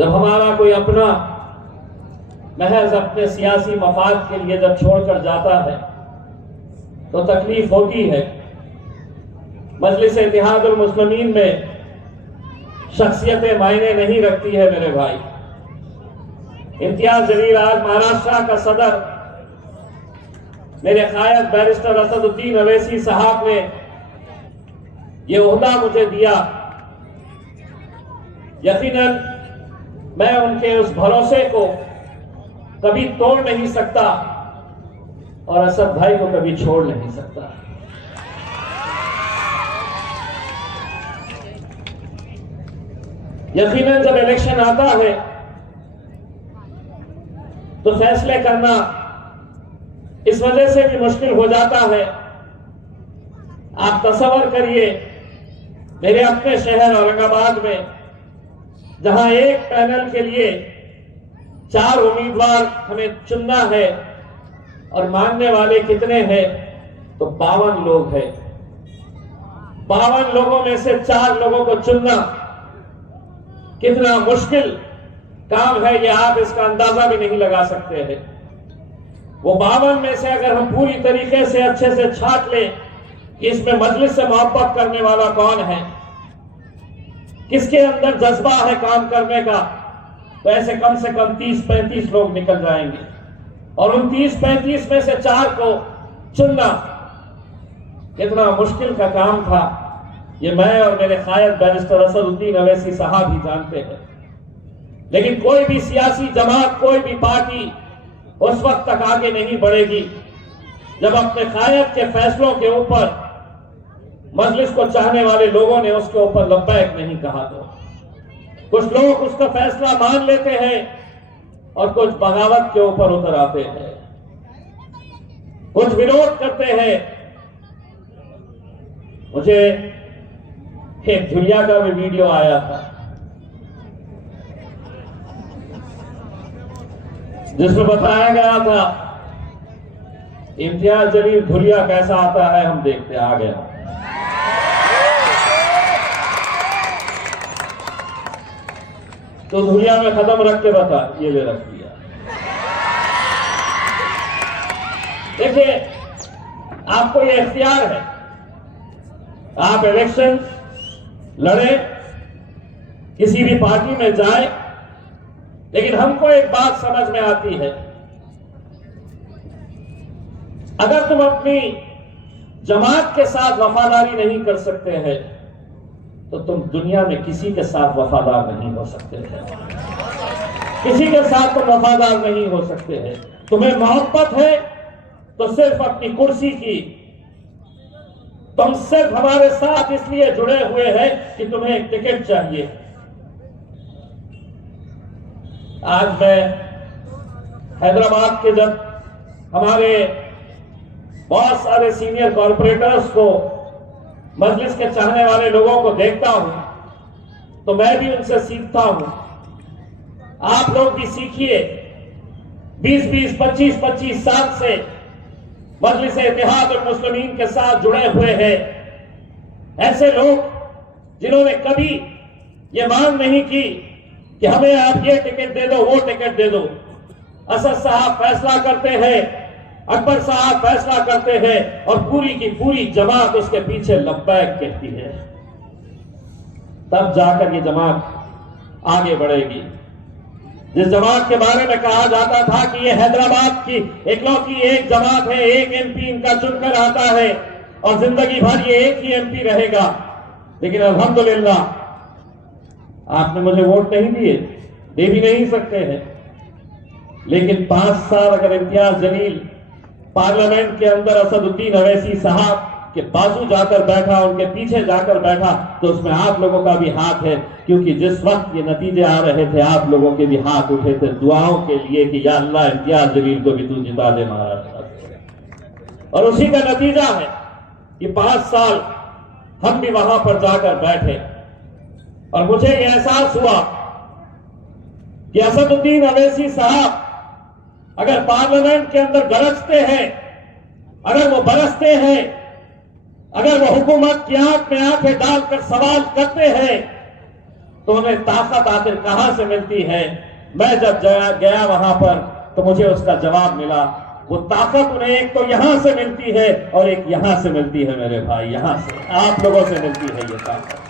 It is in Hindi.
जब हमारा कोई अपना महज अपने सियासी मफाद के लिए जब छोड़कर जाता है तो तकलीफ होती है। मजलिस इत्तेहादुल मुस्लिमीन में शख्सियतें मायने नहीं रखती है मेरे भाई। इम्तियाज जलील आज महाराष्ट्र का सदर मेरे कायद बैरिस्टर असदुद्दीन अवैसी साहब ने ये ओहदा मुझे दिया। यकीनन मैं उनके उस भरोसे को कभी तोड़ नहीं सकता और असद भाई को कभी छोड़ नहीं सकता। यकीनन जब इलेक्शन आता है तो फैसले करना इस वजह से भी मुश्किल हो जाता है। आप तसव्वुर करिए मेरे अपने शहर औरंगाबाद में जहां एक पैनल के लिए 4 उम्मीदवार हमें चुनना है और मानने वाले कितने हैं तो 52 लोग हैं। 52 लोगों में से 4 लोगों को चुनना कितना मुश्किल काम है ये आप इसका अंदाजा भी नहीं लगा सकते हैं। वो 52 में से अगर हम पूरी तरीके से अच्छे से छांट लें कि इसमें मजलिस से मोहब्बत करने वाला कौन है, किसके अंदर जज्बा है काम करने का, तो ऐसे कम से कम 30-35 लोग निकल जाएंगे और उन 30-35 में से 4 को चुनना कितना मुश्किल का काम था ये मैं और मेरे कायद बैरिस्टर असदुद्दीन अवैसी साहब ही जानते हैं। लेकिन कोई भी सियासी जमात, कोई भी पार्टी उस वक्त तक आगे नहीं बढ़ेगी जब अपने कायद के फैसलों के ऊपर मजलिस को चाहने वाले लोगों ने उसके ऊपर लब्बैक नहीं कहा। तो कुछ लोग उसका फैसला मान लेते हैं और कुछ बगावत के ऊपर उतर आते हैं, कुछ विरोध करते हैं। मुझे एक झुलिया का भी वीडियो आया था जिसमें बताया गया था इम्तियाज जलील धुलिया कैसा आता है हम देखते आ गया। तो धुलिया में खत्म रख के बता ये ले रख दिया। देखिए आपको ये इख्तियार है, आप इलेक्शन लड़े, किसी भी पार्टी में जाए, लेकिन हमको एक बात समझ में आती है, अगर तुम अपनी जमात के साथ वफादारी नहीं कर सकते हैं तो तुम दुनिया में किसी के साथ वफादार नहीं हो सकते हैं। किसी के साथ तुम वफादार नहीं हो सकते हैं। तुम्हें मोहब्बत है तो सिर्फ अपनी कुर्सी की, तुम सिर्फ हमारे साथ इसलिए जुड़े हुए हैं कि तुम्हें एक टिकट चाहिए। आज मैं हैदराबाद के जब हमारे बहुत सारे सीनियर कॉर्पोरेटर्स को, मजलिस के चाहने वाले लोगों को देखता हूं तो मैं भी उनसे सीखता हूं। आप लोग भी सीखिए। 20-20, 25-25 साल से मजलिस इत्तेहादुल मुस्लिमीन के साथ जुड़े हुए हैं ऐसे लोग जिन्होंने कभी ये मांग नहीं की कि हमें आप ये टिकट दे दो, वो टिकट दे दो। असद साहब फैसला करते हैं, अकबर साहब फैसला करते हैं और पूरी की पूरी जमात उसके पीछे लब्बैक कहती है। तब जाकर ये जमात आगे बढ़ेगी। जिस जमात के बारे में कहा जाता था कि ये हैदराबाद की इकलौती एक जमात है, एक एमपी इनका चुनकर आता है और जिंदगी भर ये एक ही एमपी रहेगा, लेकिन अल्हम्दुलिल्लाह आपने मुझे वोट नहीं दिए, दे भी नहीं सकते हैं, लेकिन 5 साल अगर इम्तियाज जलील पार्लियामेंट के अंदर असदुद्दीन अवैसी साहब के बाजू जाकर बैठा, उनके पीछे जाकर बैठा, तो उसमें आप लोगों का भी हाथ है, क्योंकि जिस वक्त ये नतीजे आ रहे थे आप लोगों के भी हाथ उठे थे दुआओं के लिए कि या अल्लाह इम्तियाज जलील को भी तू जिता दे महाराष्ट्र। और उसी का नतीजा है कि 5 साल हम भी वहां पर जाकर बैठे और मुझे ये एहसास हुआ कि असदुद्दीन अवैसी साहब अगर पार्लियामेंट के अंदर गरजते हैं, अगर वो बरसते हैं, अगर वो हुकूमत की आंख में आंखें डालकर सवाल करते हैं तो उन्हें ताकत आखिर कहां से मिलती है। मैं जब गया वहां पर तो मुझे उसका जवाब मिला, वो ताकत उन्हें एक तो यहां से मिलती है और एक यहां से मिलती है मेरे भाई, यहां से आप लोगों से मिलती है ये ताकत।